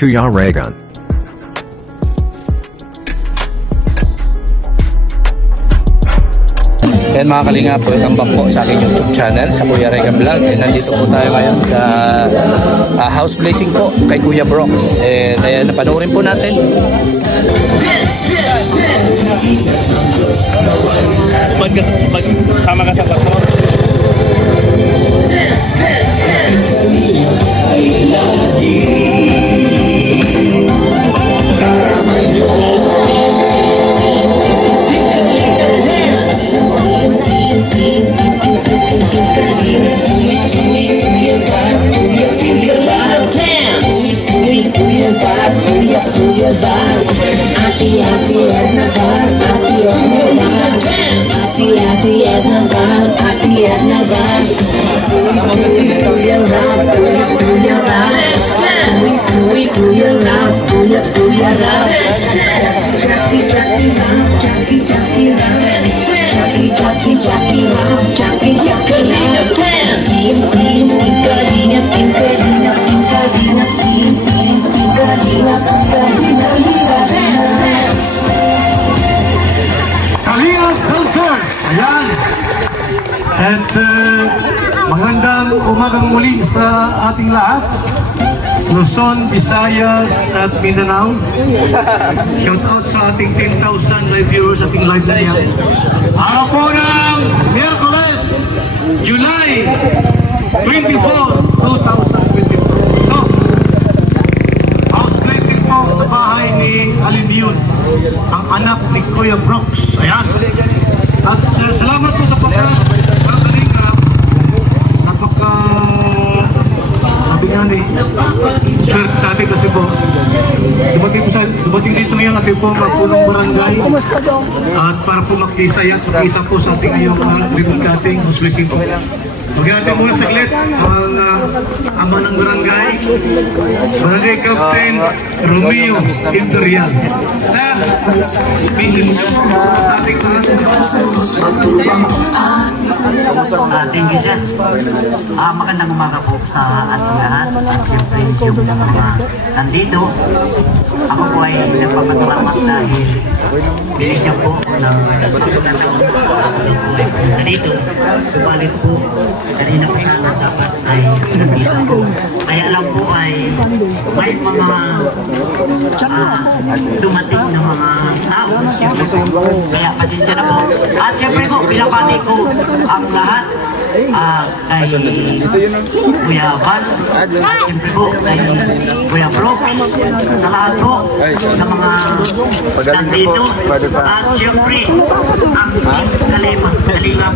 Kuya Raygun. Yan mga kalingap, welcome back po sa aking YouTube channel, sa Kuya Raygun Vlog. Nandito po tayo ngayon sa house blazing po kay Kuya Brox. Ayan, napanoorin po natin. Sama ka sa bato. At magandang umagang muli sa ating lahat, Luzon, Visayas at Mindanao. Shout out sa ating 10,000 live viewers, ating live na yan. Araw po ng Miyerkules, July 24, 2024. So, house blessing po sa bahay ni Alimion, ang anak ni Kuya Brox. Ayan. At salamat po sa pagkakalingap. Sabi nga ni Sir Tati kasi po dumating dito ngayon kasi po magpunong barangay at para po makisaya po sa ating ngayong ribbon cutting, house blessing po. Magyan natin muna saglit ang ama ng barangay Captain Romeo Imperial na busy mo sa ating thank you, sir. Magandang umaga po sa ating lahat. At siyempre yung mga nandito, ako po ay nagpapasalamat dahil binigyan po ng nandito. Subalit po, kanina po sana dapat ay nandito po. Kaya lang po ay may mga dumating na mga tao. Kaya pasensya na po. At siyempre po, pinapati ko ang lahat kay Kuya Van, siyempre po kay Kuya Brox, sa lahat po ng mga nandito. At siyempre ang Kalingap.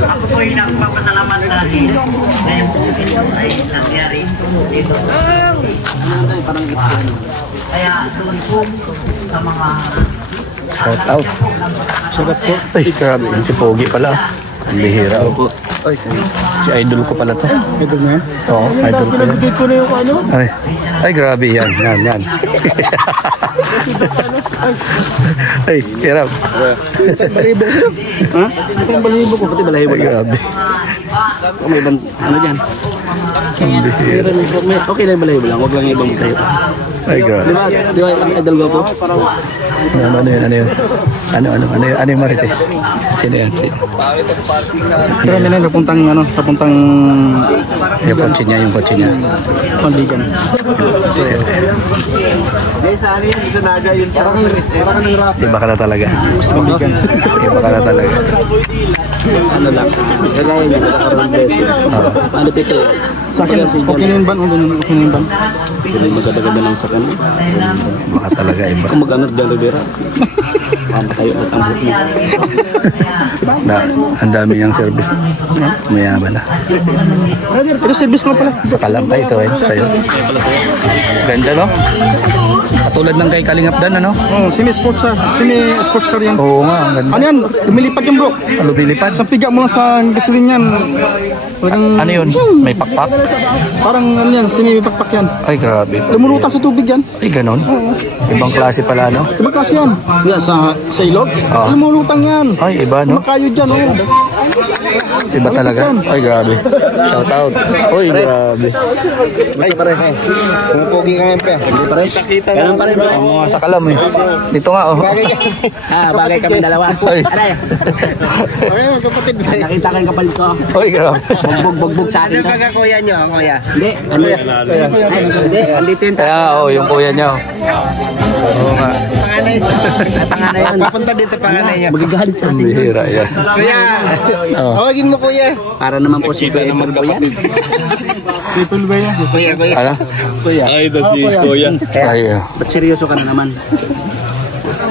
Ako po ay nagpapasalamat dahil ngayon po ito ay nangyari dito. Kaya doon po sa mga Shout out. Ay, grabe. Si Pogi pala. Ang bihira. Ay, si idol ko pala to. Idol mo yan? Oo, idol ko yan. Ko na yung ano? Ay, grabe yan. Yan. Ay, sirap. Balahibo ko. Ha? Ito yung balahibo ko. Pati balahibo. Ay, grabe. May ibang, ano dyan? Ang bihira. Okay lang yung balahibo lang. Huwag lang yung ibang tayo. Ay, grabe. Di ba yung idol ko po? Ano yun? Ano yung Marites? Sino yan? Kaya nila papuntang Yung kotse niya. Pandigan. Iba ka na talaga. Ano lang. Isa lang yung nagkakaroon beses. Paano beses? Sa akin, okay na yung ban? Okay na yung ban? Hindi magkaganda lang sa kanan. Baka talaga iba. Kung mag-ano dyan, Rivera. Mamatayo at ang hukma. Ang dami niyang service. Mayaman na. Ito service ko pala. Sa Kalampay ito sa'yo. Ganda, no? Katulad ng kay Kalingap Dan, ano? Semi-sports car yan. Oo nga, ang ganda. Ano yan? Lumilipad yan, bro. Lumilipad? Sa piga mo lang sa gasolin yan. Ano yun? May pakpak? Parang ano yan, semi-pakpak yan. Ay, grabe. Lumulutang sa tubig yan. Ay, ganon? Oo. Ibang klase pala, no? Ibang klase yan. Yan, sa Sa ilog? Oo. Alam mo, lutang yan. Ay, iba, no? Makayo dyan, oh. Iba talaga. Ay, grabe. Shout out. Uy, grabe. Ay, pare. Pumupogi ka ngayon, pre. Hindi, pare. Ganun pa rin, bro. Mga sakalam eh. Dito nga, oh. Bagay kami dalawa. Ay. Aray. Okay, magkapatid, pre. Nakita ko yung kapalit ko. Uy, grabe. Bugbog sa akin to. Kuya nyo, kuya? Hindi, hindi, andito yung Kaya, oh, yung kuya niya. Oo nga. panganay yun. Papunta dito panganay niya. Magagalit sa Ang atin. bihira yan. Kuya, Oh. tawagin mo, kuya. Para naman po si Kuya po yan. Triple ba yan? Kuya, kuya. Ano? Kuya. Ay, oh. Ba't seryoso ka na naman?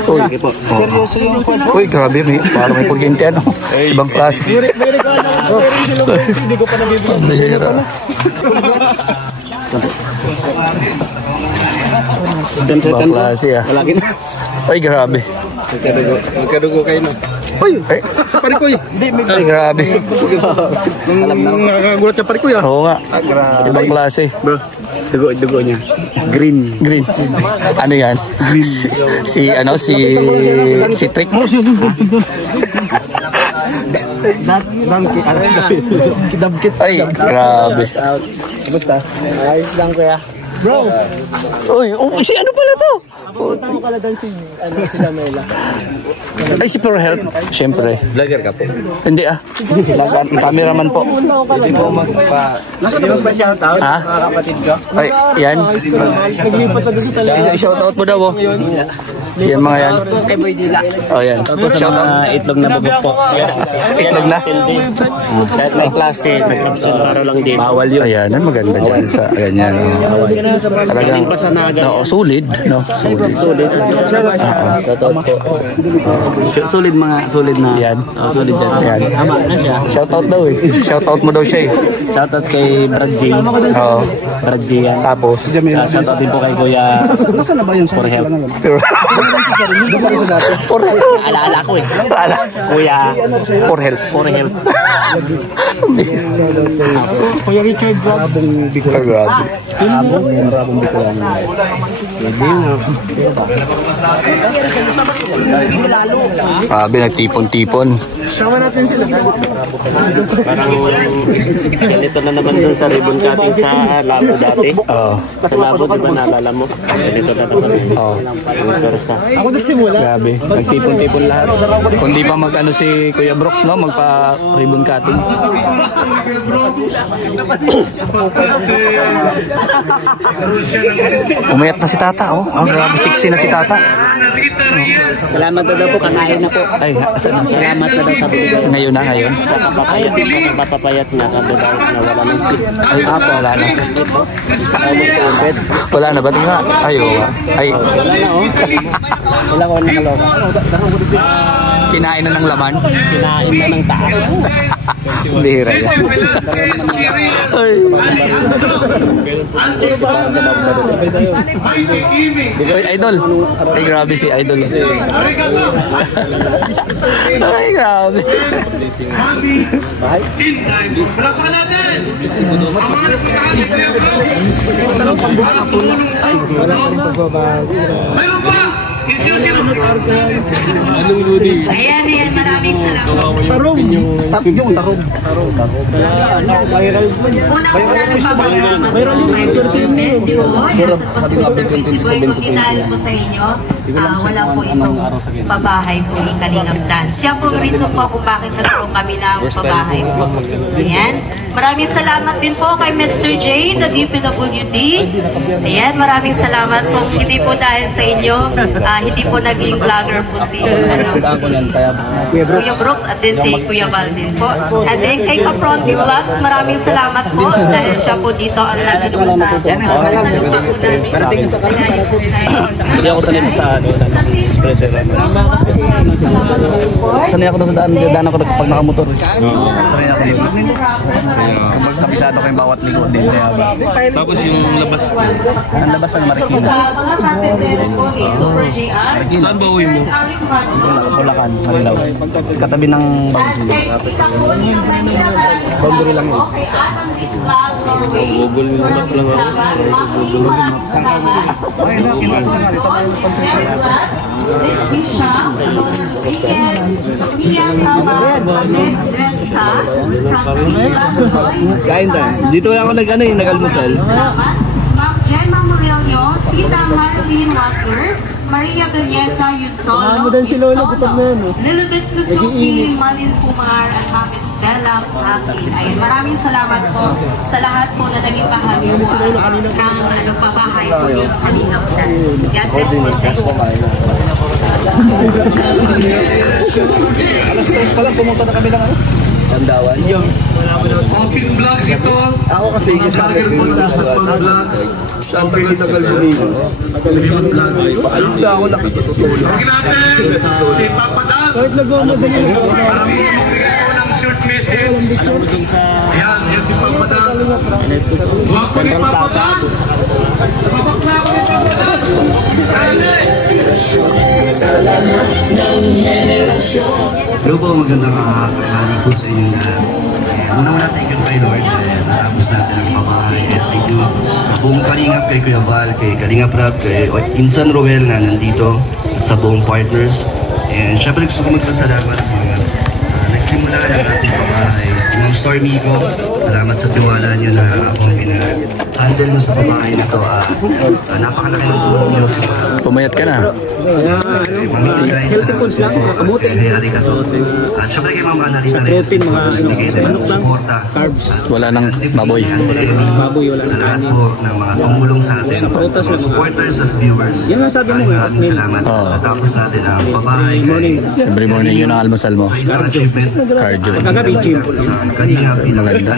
Uy. Sige po. Seryoso yung kwento. Uy, grabe. Parang may kuryente, ano? Ibang klase. Hindi ko pa nabibigyan. Ang bihira. Ibang klase, ah. Malaki na. Ay, grabe. Magkadugo kayo na. Uy, Ay, pare kuya. Hindi, may ay, grabe. nakakagulat ka pare kuya. Oo nga. Ibang klase. Bro, dugo niya. Green. Green. Ano yan? Si Trick. Ay, grabe. Kumusta? Ayos lang, Kuya. Bro! Uy, si ano pala to? Ano ka lang si Damela? Ay, si Pure Health. Siyempre. Vlogger ka po. Hindi ah. Cameraman po. Hindi po Hindi mo pa shoutout, Ha? mga kapatid ko? Ay, yan. Naglipat na doon sa lahat. Shoutout mo daw, oh. Yan mga yan. Kay Boy Dila. Oh, yan. Shoutout. Itlog na bubok po. Itlog na. Kahit may klase, may kapsul para lang din. Bawal yun. Ayan, ang maganda dyan sa ganyan. Oh. Talagang, no, solid. No, solid. Solid. Shoutout po. Solid mga, solid na. Yan. Solid yan. Yan. Tama na siya. Shoutout daw eh. Shoutout mo daw siya eh. Shoutout kay Brad J. Oo. Brad J yan. Tapos, Shoutout din po kay Kuya Nasaan na ba yung For Help. for help. Alaala ko eh. Kuya For help. For Help. Kuya Richard Vlogs. Oh, grabe. Grabe, nagtipon-tipon. Sama natin sila. Parang ganito na naman dun sa ribbon cutting sa labo dati. Oo. Sa labo, di ba naalala mo? Ganito na naman yun. Oo. Yung persa. Ako sa simula. Grabe, nagtipon-tipon lahat. Kundi pa mag-ano si Kuya Brooks, no? Magpa-ribbon cutting. Umayat na si Tata, oh. Oh, grabe, sexy na si Tata. Salamat na daw po, kakain na po. Ay, saan? Salamat na daw sabi ko. Ngayon na, ngayon. Sa kapapayat na sabi daw na wala ng tip. Ay, wala na. Wala na ba? Nga. Ay, oo. Ay, Wala na oh. Wala ko nakaloka. kinain na ng laman. Kinain na ng taas. Bihira yan. Ay. Ay, Idol. Ay, grabe si Idol. Ay, grabe. Mayroon pa! Sino-sino? Ayan, ayan, maraming salamat. Tarong. Yung tarong. Unang-una nagpapalaman po kay Mr. Mendio. Kung ital po sa inyo, wala po itong pabahay po ni Kalingap Dan. Siya po reason po kung bakit nagkaroon kami ng pabahay po. Ayan. Maraming salamat din po kay Mr. J, the DPWD. Ayan, maraming salamat po. Hindi po dahil sa inyo, hindi po naging vlogger po si Kuya Brooks at din si Kuya Val din po. And then kay Kapronti Vlogs, maraming salamat po dahil siya po dito ang nagdudulog sa atin. Parating sa kanila. Hindi ako sanay mo sa sanay ako doon sa daan ako pag nakamotor. Sanay ako dito. Kapag kapisado ko yung bawat likod din. Tapos yung labas. Ang labas ng Marikina. Saan ba uwi mo? Bulacan, Marilaw. Katabi ng Boundary lang yun. Google Map lang ako. Google Map. Leticia, Rodriguez, Mia Saba, Annette Resta, Kain tayo. Dito ako nag-almusal. Salamat. Ma'am Gemma Morello, Tita Marlene Walker, Maria Beleza Yusolo, Lilibet Suzuki, Malin Pumar, at Ma'am Estela Paki. Ay, maraming salamat po sa lahat po na naging bahagi po ng pabahay po yung kanina po. God bless po sa inyo. Alas 3 pa lang, pumunta na kami ng Pandawan. Walking vlogs ito. Ako kasi yung Vlogger po na sa pag-vlogs. siya ang tagal-tagal bumino. Ayun sa ako nakatutulog. Huwag natin si Papa Dan. Kahit nag-umadan yun. Magbigay po ng short message. Ayan, yan si Papa Dan. Huwag po ni Papa Dan. Mabakla ko ni Papa Dan. Hello po, magandang kakali po sa inyo lahat. Una-una thank you kay Lord. Natapos natin ang pabahay. Thank you sa buong Kalingap, kay Kuya Val, kay Kalingap Rap, kay Insan Roel na nandito, at sa buong partners. And syempre gusto ko magpasalamat sa mga nagsimula ng ating pabahay. Si Ma'am Stormy ko, salamat sa tiwala niyo na akong handle mo sa pabahay na to. Napakalaki ng tulong niyo sa Pumayat ka na. healthy lang, kamuti. At syempre kay Ma'am Annalita sa protein, mga manok lang, carbs. Wala nang baboy. Baboy, wala nang kanin. Ng mga tumulong sa atin. Sa prutas lang, supporters at viewers. Yan ang sabi mo, maraming salamat. Natapos natin ang pabahay. Every morning yun ang almusal mo. Isang achievement. Cardio. Pagkagabi, gym. Kalingap. Maganda.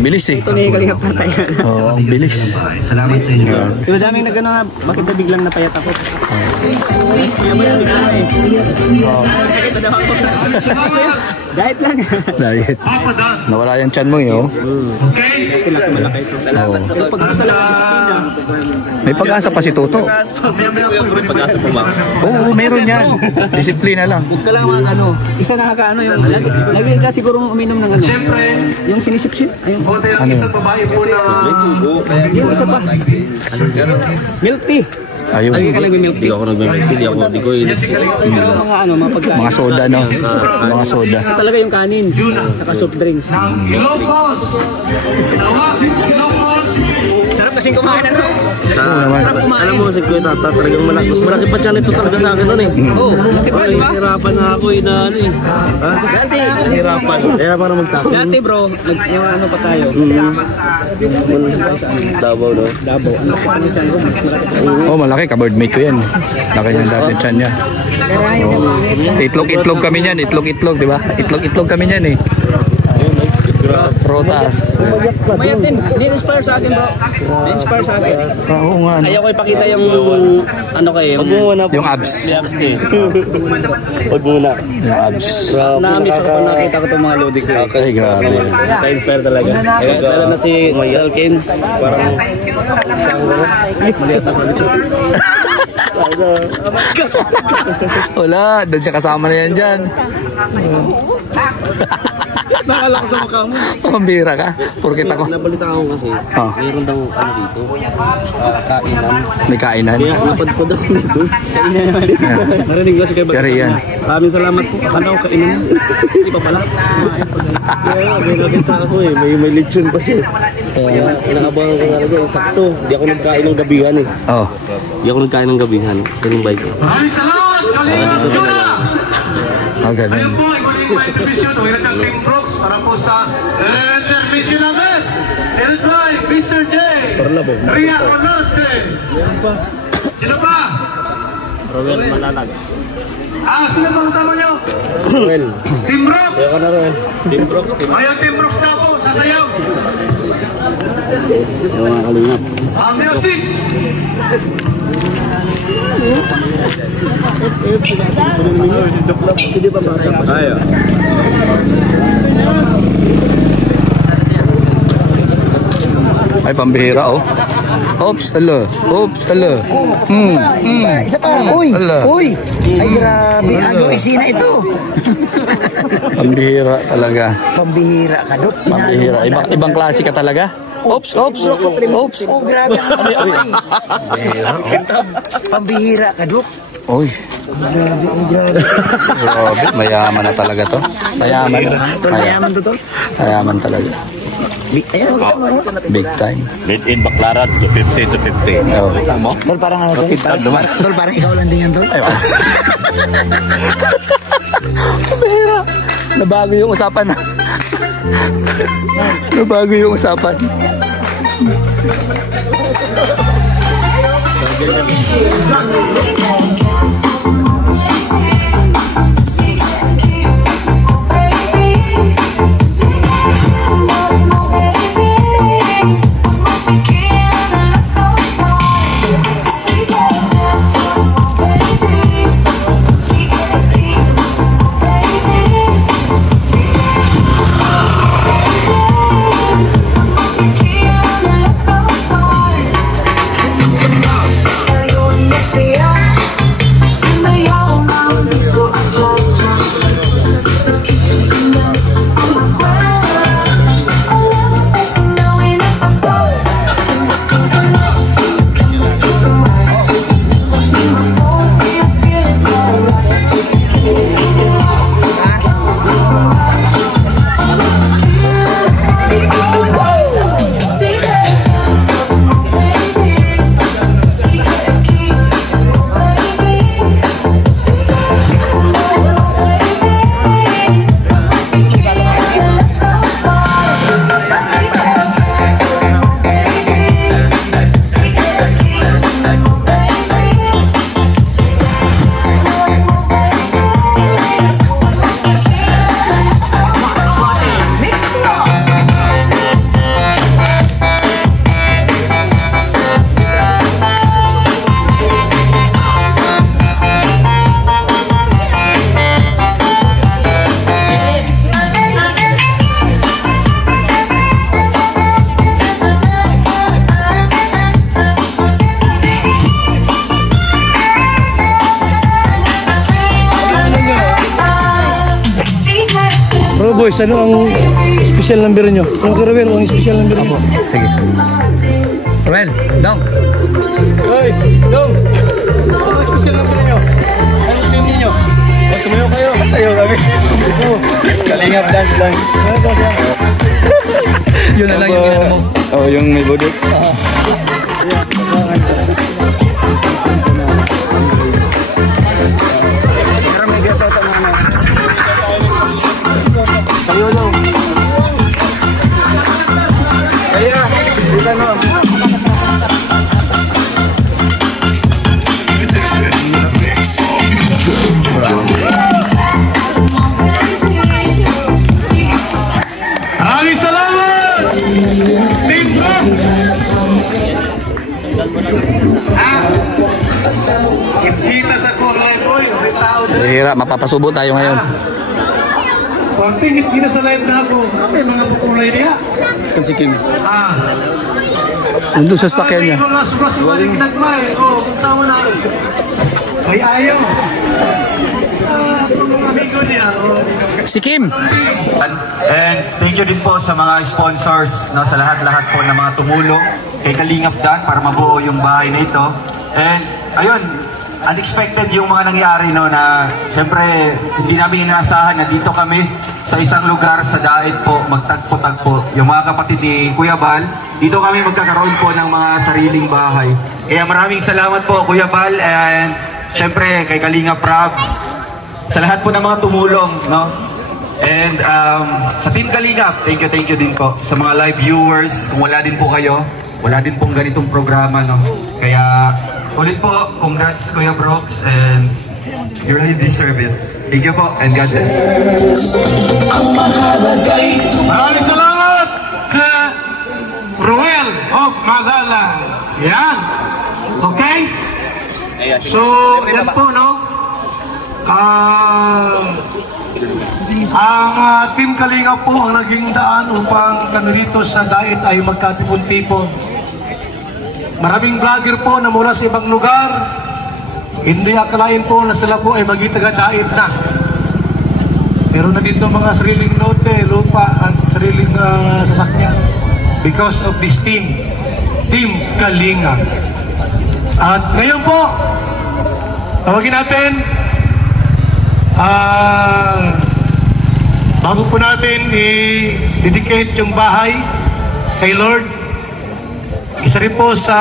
Bilis eh. Ito na yung kalingap na tayo. Oo, ang bilis. Salamat sa inyo. Pero daming nagano nga, bakit na biglang napayat ako? Diet lang. Diet. Papa Dan. Nawala yung chan mo yun. Okay? Oo. May pag-asa pa si Toto. Pag-asa po ba? Oo, meron yan. Disiplina lang. Huwag ka lang isa nakakaano yung lagi ka sigurong uminom ng ano. Siyempre, Yung sinisip-sip. Ayun. buti ang isang babae po na Yung isa pa. Milk tea. Ayun. Lagi ka lang may milk tea. Hindi ako nag-milk tea. Hindi ko yun. Mga ano, mga pagkain. Mga soda, no? Mga soda. Isa talaga yung kanin. Saka soft drinks. ng Ilocos. Tawag, Ilocos. Sarap kasing kumain ano? naman. Sarap kumain. Alam mo, si Kuya Tata, talagang malaki. Mas malaki pa siya nito talaga sa akin nun eh. Oo, malaki pa, di ba? Hirapan na ako na ano eh. Ha? Dati. Hirapan. Hirapan na magtako. Dati bro, yung ano pa tayo. Davao, no? Davao. Oh, malaki. Cupboard mate ko yan. Laki ng dati chan niya. Oh. Itlog-itlog kami niyan. Itlog-itlog, di ba? Itlog-itlog kami niyan eh. Protas. Mayat din. Ni-inspire sa akin bro. Ni-inspire sa akin. Oo nga. Ayaw ko ipakita yung ano kayo. Yung abs. Abs kayo. Huwag muna. Yung abs. Na-miss ako pag nakita ko itong mga lodi ko. Ay, grabe. Na-inspire talaga. Lalo na si Elkins. Parang isang maliit na sabi ko. Wala. Doon siya kasama na yan dyan. Nakala ko sa mukha mo. Pambira ka. Porkit ako. Nabalita ako kasi. Oh. Mayroon daw ano dito. Kainan. May kainan. Kaya napadpad ako dito. Kainan naman. Narinig ko si Kay Kari yan. Maraming salamat po. Akala ko kainan. Hindi pa pala. Kaya may nakita ako eh. May lechon pa siya. Kaya inaabangan ko talaga. Sakto. Di ako nagkain ng gabihan eh. Oh. Di ako nagkain ng gabihan. Ganun ba ito? Maraming salamat, Kalingap Juna. Oh, ganun. Ayun po, iguling pa intermission. Huwag natin King Brooks para po sa intermission namin. Health Life, Mr. J. Ria Olarte. Sino pa? Roel Malalag. Sino pa kasama nyo? Roel. Team Brooks. Kaya ka na Roel. Team Brooks. Ayaw Team Brooks na po, sasayaw. Yung mga kalingap. Music. Ayaw. Ay, pambihira oh. Oops, ala. Oops, ala. Isa pa. Uy. Ala. Uy. Ay, grabe. Agaw eksena ito. Pambihira talaga. Pambihira ka, Dok. Pambihira. Ibang klase ka talaga. Oops, oops. Oops. Oh, grabe ang pambihira ka, Dok. Uy. Grabe, mayaman na talaga to. Mayaman. Mayaman to to. Mayaman talaga. Big time. Made in Baclaran, 50 to 50. Oh. Tol, parang ano, Tol, parang ikaw lang din yan, Tol. Ay, nabago yung usapan. Nabago yung usapan. Boys, ano ang special number nyo? Yung Ruel, ang special number nyo? Sige. Ruel, Dong. Hoy, Dong! Ano ang special number nyo? Anong team ninyo? O, sumayo kayo. Sayo kami. Kalingap dance lang. Yun na lang yung ginano mo. Oh, yung may budots. Sayo lang. Kaya, kita no. Maraming salamat! Team ko! Kita sa kulay ko yung tao dyan. Hira, mapapasubo tayo ngayon. Kung tingit kita sa live na ako, may mga pukulay niya. Kansikim. Nandun sa sakyan niya. May mga sugas-sugaling nagmay. O, kung sama na. May ayaw. Kung mga amigo niya. Si Kim. And thank you din po sa mga sponsors, no, sa lahat-lahat po ng mga tumulong kay Kalingap Dan para mabuo yung bahay na ito. And ayun, unexpected yung mga nangyari, no, na syempre hindi namin inaasahan na dito kami sa isang lugar sa Daet po, magtagpo-tagpo. Yung mga kapatid ni Kuya Bal, dito kami magkakaroon po ng mga sariling bahay. Kaya maraming salamat po Kuya Bal, and syempre kay Kalingap Rab, sa lahat po ng mga tumulong, no? And sa Team Kalingap, thank you din po. Sa mga live viewers, kung wala din po kayo, wala din pong ganitong programa, no? Kaya ulit po, congrats Kuya Brooks, and you really deserve it. Thank you po, and God bless. Maraming salamat kay Ruel of Magalang. Yan. Okay? So, yan po, no? Ang Team Kalingap po ang naging daan upang kami rito sa Daet ay magkatipon-tipon. Maraming vlogger po na mula sa ibang lugar, hindi akalain po na sila po ay magitaga-Daet na. Pero na dito mga sariling lote, lupa at sariling sasakyan because of this Team Kalingap. At ngayon po, Tawagin natin. Bago po natin i-dedicate yung bahay kay Lord, isa rin po sa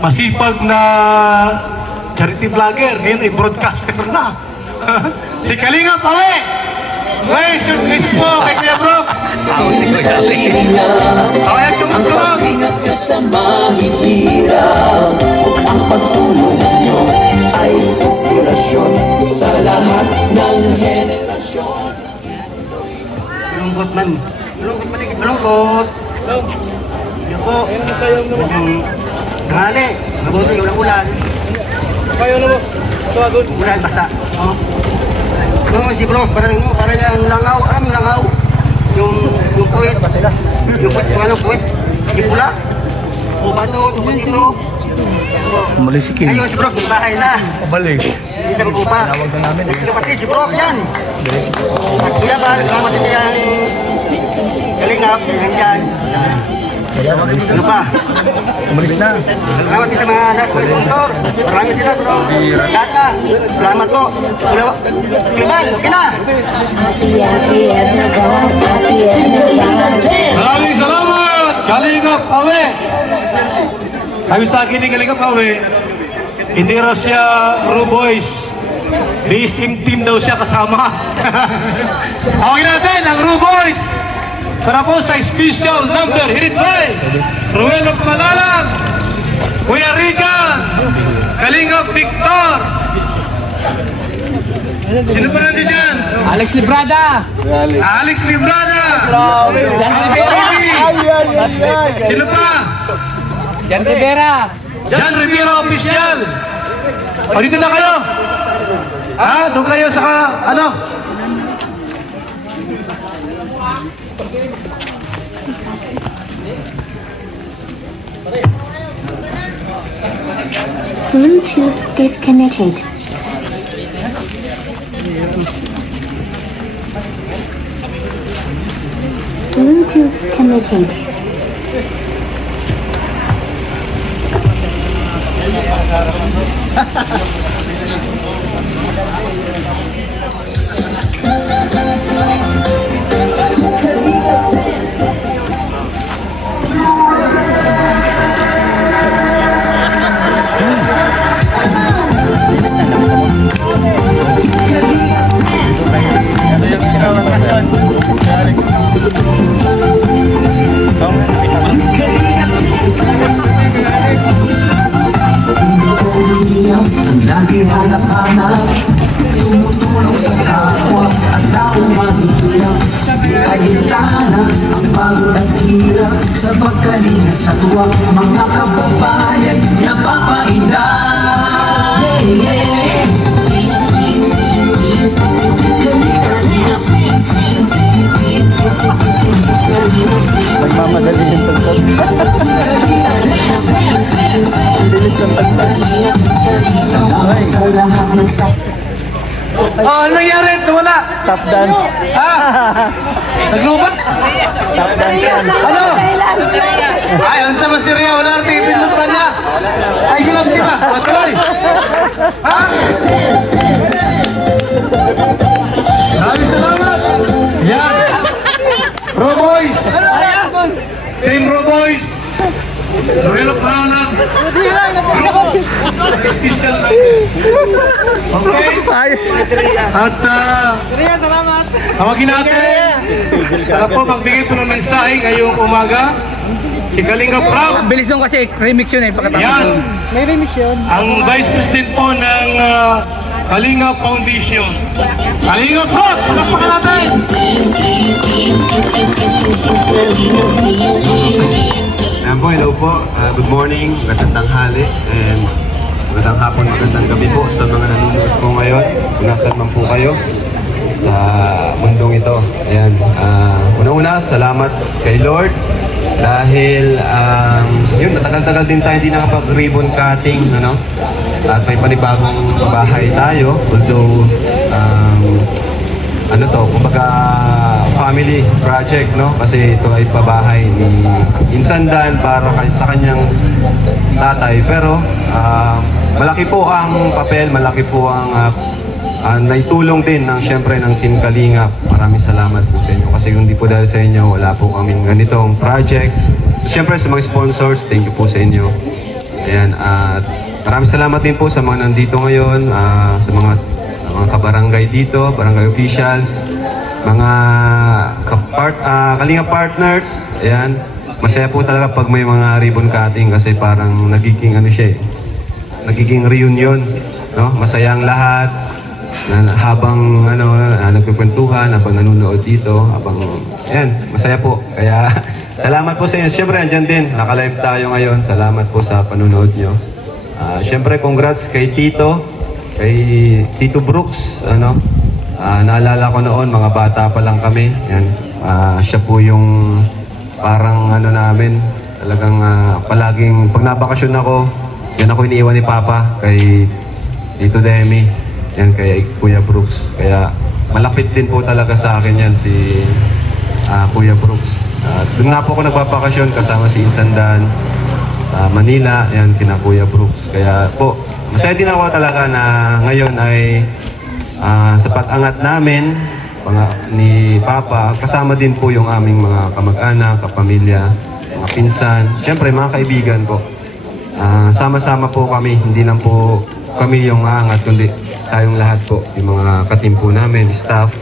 masipag na charity vlogger, ngayon ay broadcaster na. Si Kalinga Pawe! Hey, surprise po kay Kuya Brooks! Kaya tumag-tumag! Ingat ka sa mahihirap. Ang pagtulong nyo ay inspirasyon sa lahat ng henerasyon. Malungkot man. Malungkot maligit. Malungkot. Yan po. Tanghali. Mabuti. Ulan-ulan. Kayo na mo. Tuwagon. Ulan basa. No, si bro, parang yung langaw. Langaw. Yung puwit. Yung puwit. Yung ano puwit. Yung pula. O bato. Yung dito. Mali si Kim. Ayun si bro. Yung bahay na. Balik. Hindi na magpupa. Tawag na namin. Si bro, yan. Kuya ba, salamat din siya yung kalingap, yan dyan. Ano pa? Umalis na. Salamat din sa mga anak ko sponsor. Marami sila bro. Lahat na. Salamat po. Kuliban, okay na. Maraming salamat! Kalingap Awe! Sabi sa akin ni Kalingap Awe, hindi raw siya Ru Boys. BSM team daw siya kasama. Tawagin natin ang Ru Boys para po sa special number. Hirit by Ruel of Malalag, Kuya Rican, Kalingap Victor. Sino pa natin dyan? Alex Librada. Alex Librada. Jan Rivera. Sino pa? Jan Rivera. Jan Rivera Official. O dito na kayo. Ha? Doon kayo sa ano? Bluetooth disconnected. Bluetooth connected. Lagi hanap-hanap, tumutulong sa kapwa at taong mahihirap. Kahintana ang pagod at hirap sa pagkalinga sa tuwa. Mga kababayan napapainda. Nagmamadali yung tagtag. Bilis yung tagtag. Sa lahat ng Oh, ano nangyari? Wala. Stop dance. Ha? Naglubat? Stop dance yan. Ano? Ay, ang sama si Ria. Wala natin ipindot pa niya. Ay, gilas kita. Matuloy. Ha? Maraming salamat. Yan. Ru Boys. Team Ru Boys. Ruel of Malalag. Official okay? At tawagin natin para po magbigay po ng mensahe ngayong umaga si Kalinga Prab. Bilis nung kasi remix yun eh. Yan. May remix yun. Ang Vice President po ng Kalinga Foundation. Kalinga Prab! Palakpakan natin! Hello po. Good morning, magandang tanghali, and magandang hapon, magandang gabi po sa mga nanonood po ngayon. Kung nasan man po kayo sa mundong ito. Ayan. Una-una, salamat kay Lord dahil yun, matagal-tagal din tayo hindi nakapag-ribbon cutting, ano? At may panibagong bahay tayo. Although, ano to, kumbaga family project, no? Kasi ito ay pabahay ni Insan Dan para sa kanyang tatay. Pero malaki po ang papel, malaki po ang naitulong din ng siyempre ng Team Kalingap. Maraming salamat po sa inyo kasi kung di po dahil sa inyo, wala po kaming ganitong projects. So, siyempre sa mga sponsors, thank you po sa inyo. Ayan, at maraming salamat din po sa mga nandito ngayon, sa mga kabarangay dito, barangay officials, mga Kalingap partners. Ayan, masaya po talaga pag may mga ribbon cutting kasi parang nagiging ano siya, nagiging reunion, no? Masaya ang lahat habang nagkukwentuhan, habang nanonood dito, habang ayan, masaya po. Kaya salamat po sa inyo. Siyempre andyan din, naka-live tayo ngayon. Salamat po sa panunood nyo. Siyempre congrats kay Tito Brooks, naalala ko noon, mga bata pa lang kami. Yan. Siya po yung parang namin, talagang palaging pag nabakasyon ako, yan ako iniiwan ni Papa kay Tito Demi, yan kay Kuya Brooks. Kaya malapit din po talaga sa akin yan si Kuya Brooks. Doon nga po ako nagbabakasyon kasama si Insan Dan, Manila, yan kina Kuya Brooks. Kaya po, masaya din ako talaga na ngayon ay sa pag-angat namin ni Papa, kasama din po yung aming mga kamag-anak, kapamilya, mga pinsan, siyempre mga kaibigan po. Sama-sama po kami, hindi lang po kami yung aangat, kundi tayong lahat po, yung mga katimpo namin, staff.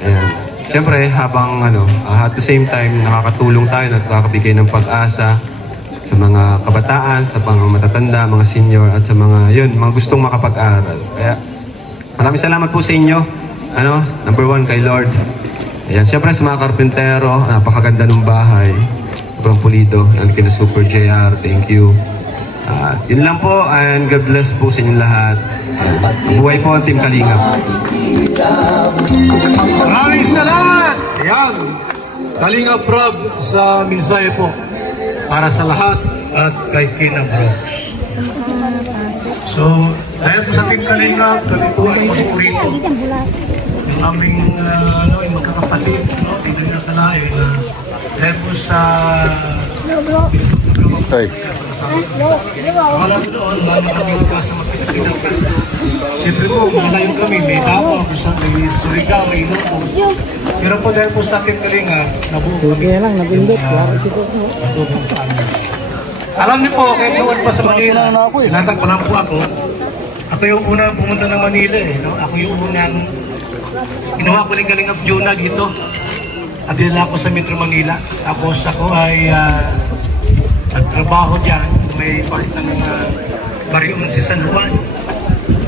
Ayan. Siyempre, habang at the same time, nakakatulong tayo, nakakabigay ng pag-asa sa mga kabataan, sa mga matatanda, mga senior, at sa mga gustong makapag-aral. Kaya, maraming salamat po sa inyo. Number one kay Lord. Ayan, siyempre sa mga karpentero, napakaganda ng bahay. Sobrang pulido. Yan kina Super JR, thank you. Yun lang po, and God bless po sa inyo lahat. Buhay po ang Team Kalingap. Maraming salamat! Ayan, Kalingap Rob sa mensahe po para sa lahat at kay Kina Brooks. So, dahil po sa Team Kalingap, kami po ay pagpurito. Yung aming yung magkakapatid, hindi na kalain na dahil po sa wala po doon, lalo kami sa magkakapitang. Siyempre po, malayon kami, may Davao, may Surigao, may Ilocos. Pero po dahil po sa ating Kalingap, nabuo kami. Alam niyo po, kahit noon pa sa Manila, sinatag pa lang po ako. Ako yung una pumunta ng Manila Ako yung unang ginawa ko ng Kalingap Jonah dito. At dinala ako sa Metro Manila. Tapos ako ay nagtrabaho dyan. May part ng Baryon si San Juan.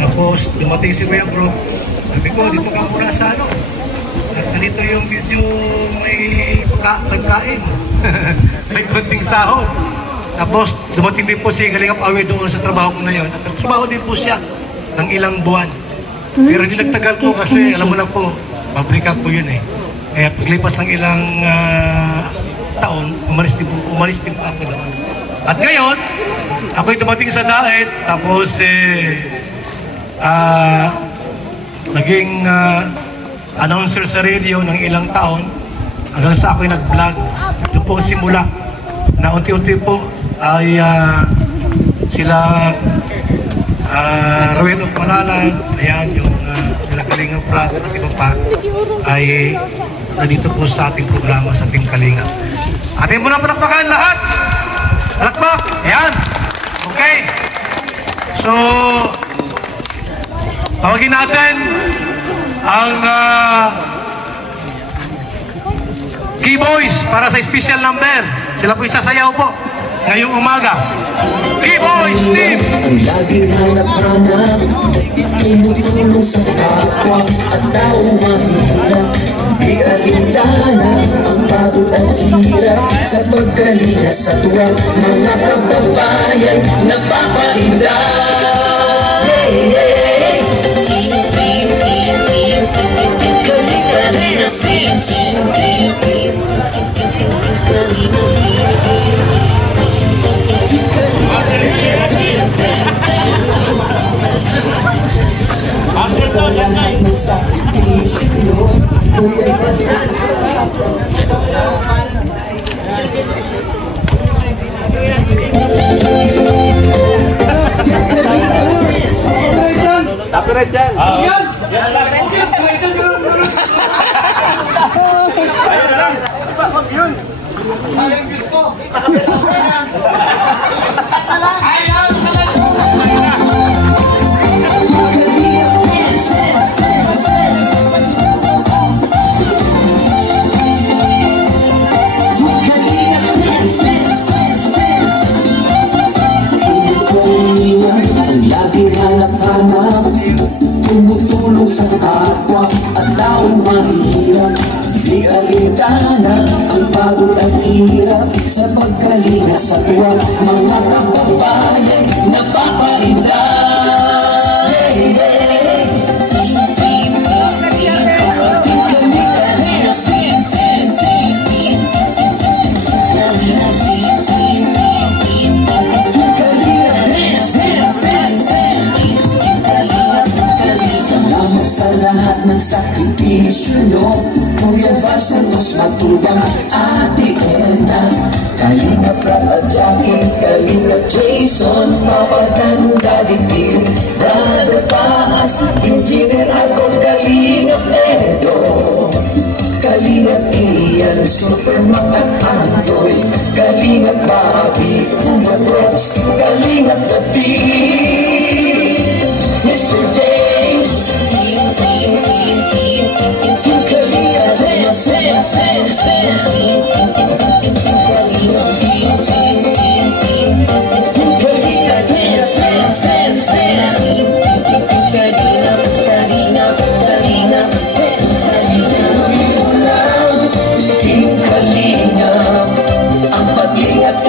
Tapos dumating si Kuya Bro. Sabi ko, dito ka muna sa At dito yung medyo may pagkain. May konting sahod. Tapos dumating din po si Kalingap Awe doon sa trabaho ko na yun. At trabaho din po siya ng ilang buwan. Pero hindi nagtagal po kasi alam mo na po, pabrika po yun Kaya paglipas ng ilang taon, umalis din po ako doon. At ngayon, ako'y dumating sa Daet, tapos naging announcer sa radio ng ilang taon hanggang sa ako'y nag-vlog. Ito po simula na unti-unti po ay sila Ruel of Malalag, ayan yung sila Kalingap Brad at iba pa ay nandito po sa ating programa sa ating Kalingap. Ating muna palakpakan lahat! Palakpak! Ayan! Okay! So, tawagin natin ang Keyboys para sa special number. Sila po isasayaw po ngayong umaga. Keyboys Team! Lagi hanap-hanap, tumutulong sa kapwa at taong mahirap. Di alintana ang pagod at hirap sa pagkalinga sa tuwa. Mga kababayan nagpapahinda. Hey, hey, sa lahat ng sakripisyo, tuloy pa sa Sayang gusto. Tumutulong sa kapwa at taong mahirap. Di alintana ang pagod at hirap sa pagkalinga sa tuwa. Mga kababayan napapainda. Hey, hey. Sa lahat ng sakripisyo nyo, Kuya Val Santos Matubang, Ate Edna, Kalinga Prab at Jackie, Kalinga Jason, Papa Dan, Daddy Bill, Brother Paas, Engineer Agong, Kalinga Edo, Kalinga Ian, Superman at Andoy, Kalinga Bobby, Kuya Brooks, Kalinga David, Mr. J,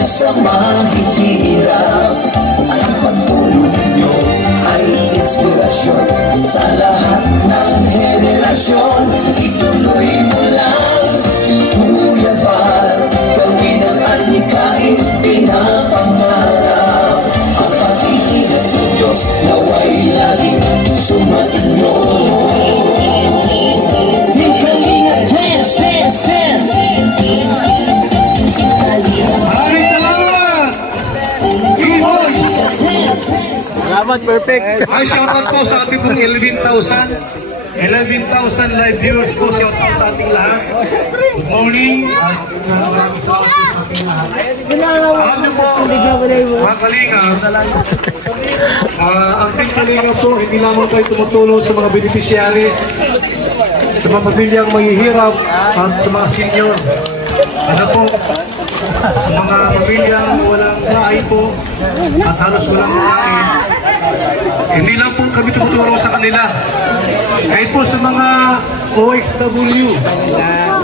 sa mahihirap. Ang pagtulong ninyo ay inspirasyon sa lahat ng henerasyon. Ituloy mo lang, Kuya Val, gawin ang alikain pinapangarap. Ang pag-ibig ng Diyos naway laging sumainyo. Di Kalinga, dance, dance, dance. Salamat, perfect. Ay, shoutout po sa ating pong 11,000 live viewers po. Shoutout sa ating lahat. Good morning. Maraming salamat po sa ating lahat. Alam niyo po, mga Kalinga, ang Team Kalinga po, hindi lamang tayo tumutulong sa mga beneficiaries, sa mga pamilyang mahihirap at sa mga senior. Ano po, sa mga pamilyang walang bahay po at halos walang kain. Hindi lang po kami tumutulong sa kanila. Kahit po sa mga OFW,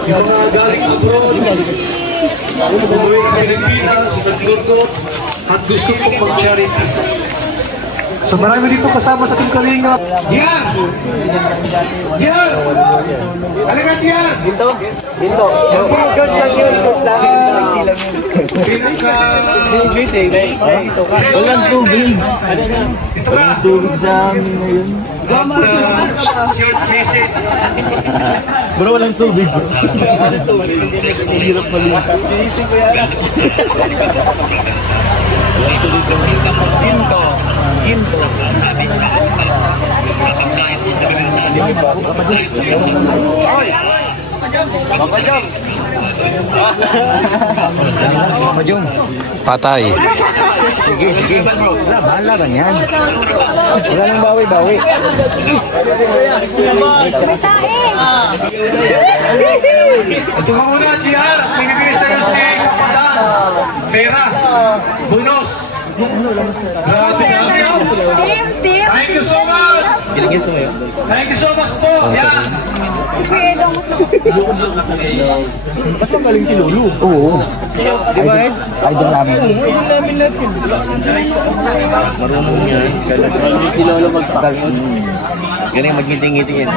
yung mga galing abroad, umuwi sa Pilipinas, sa Turco, at gusto pong mag-charity. So marami dito kasama sa Team Kalinga. Yan! Yan! Alagat yan! Dito? Dito. George sa yun. Walang tubig. Walang tubig sa amin ngayon. Short message. Bro, walang tubig. Hirap pala. Ginto. Patay. Sige. Bahala ka niyan. Wala nang bawi-bawi. Ito ka muna, GR. Nagbibigay sa'yo si Kapadan. Pera. Bonus. Grabe na. Thank you so much. Thank you so much po. Yan. Mas magaling si Lulu. Oo. Idol namin. Idol namin natin. Marunong yan. Marunong si Lolo magpakalmos. Galing mag-ngiting-ngiting yan.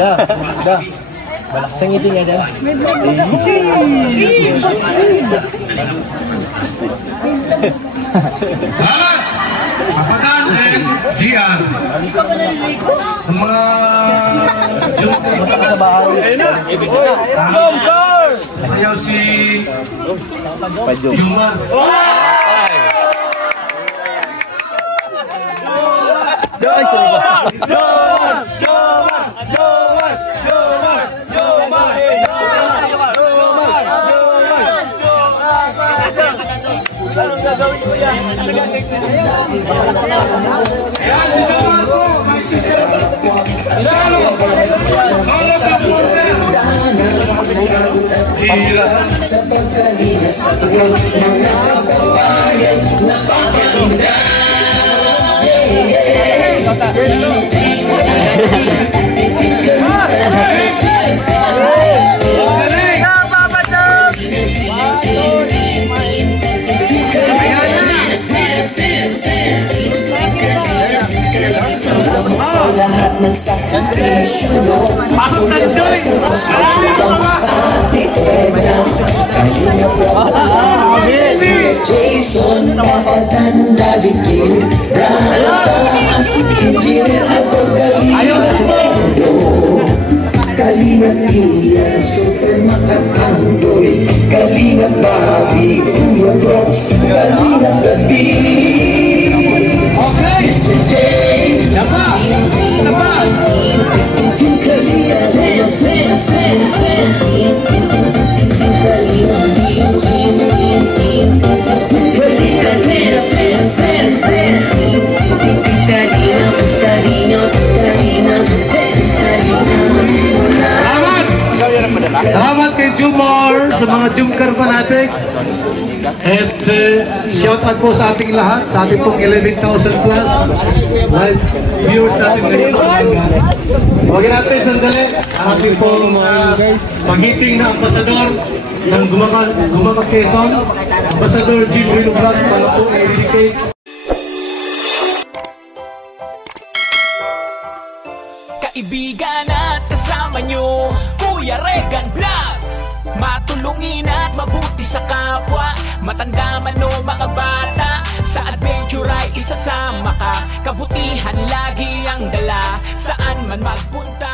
Da. Balak sa ngiting yan dyan. Kapadan and GR. Ang mga sayaw si Yuma. gagawin ko yan? Sa pagkalinas sa mga kababayan napakalinda. Sa lahat ng sakripisyo mo, mula sa sobrang ate Edna, Kalingap Jason, Papadan, Daddy Kim, Rana, Engineer ako Kalingap Ian, super makatanggoy, Kalingap Bobby, Kuya Brox, Kalingap Gabi, Mr. J. Salamat kay Jumar sa mga Jumcar fanatics. At shout out po sa ating lahat, sa ating pong 11,000 plus live viewers natin ngayon sa mga. Huwag natin sandali ang ating pong magiting na ambasador ng Gumaka Quezon, Ambasador Jim Rino Vlogs, para po i-dedicate. Kaibigan at kasama nyo, Kuya Regan Vlog. Matulungin at mabuti sa kapwa, matanda man o mga bata. Sa adventure ay isasama ka, kabutihan lagi ang dala, saan man magpunta.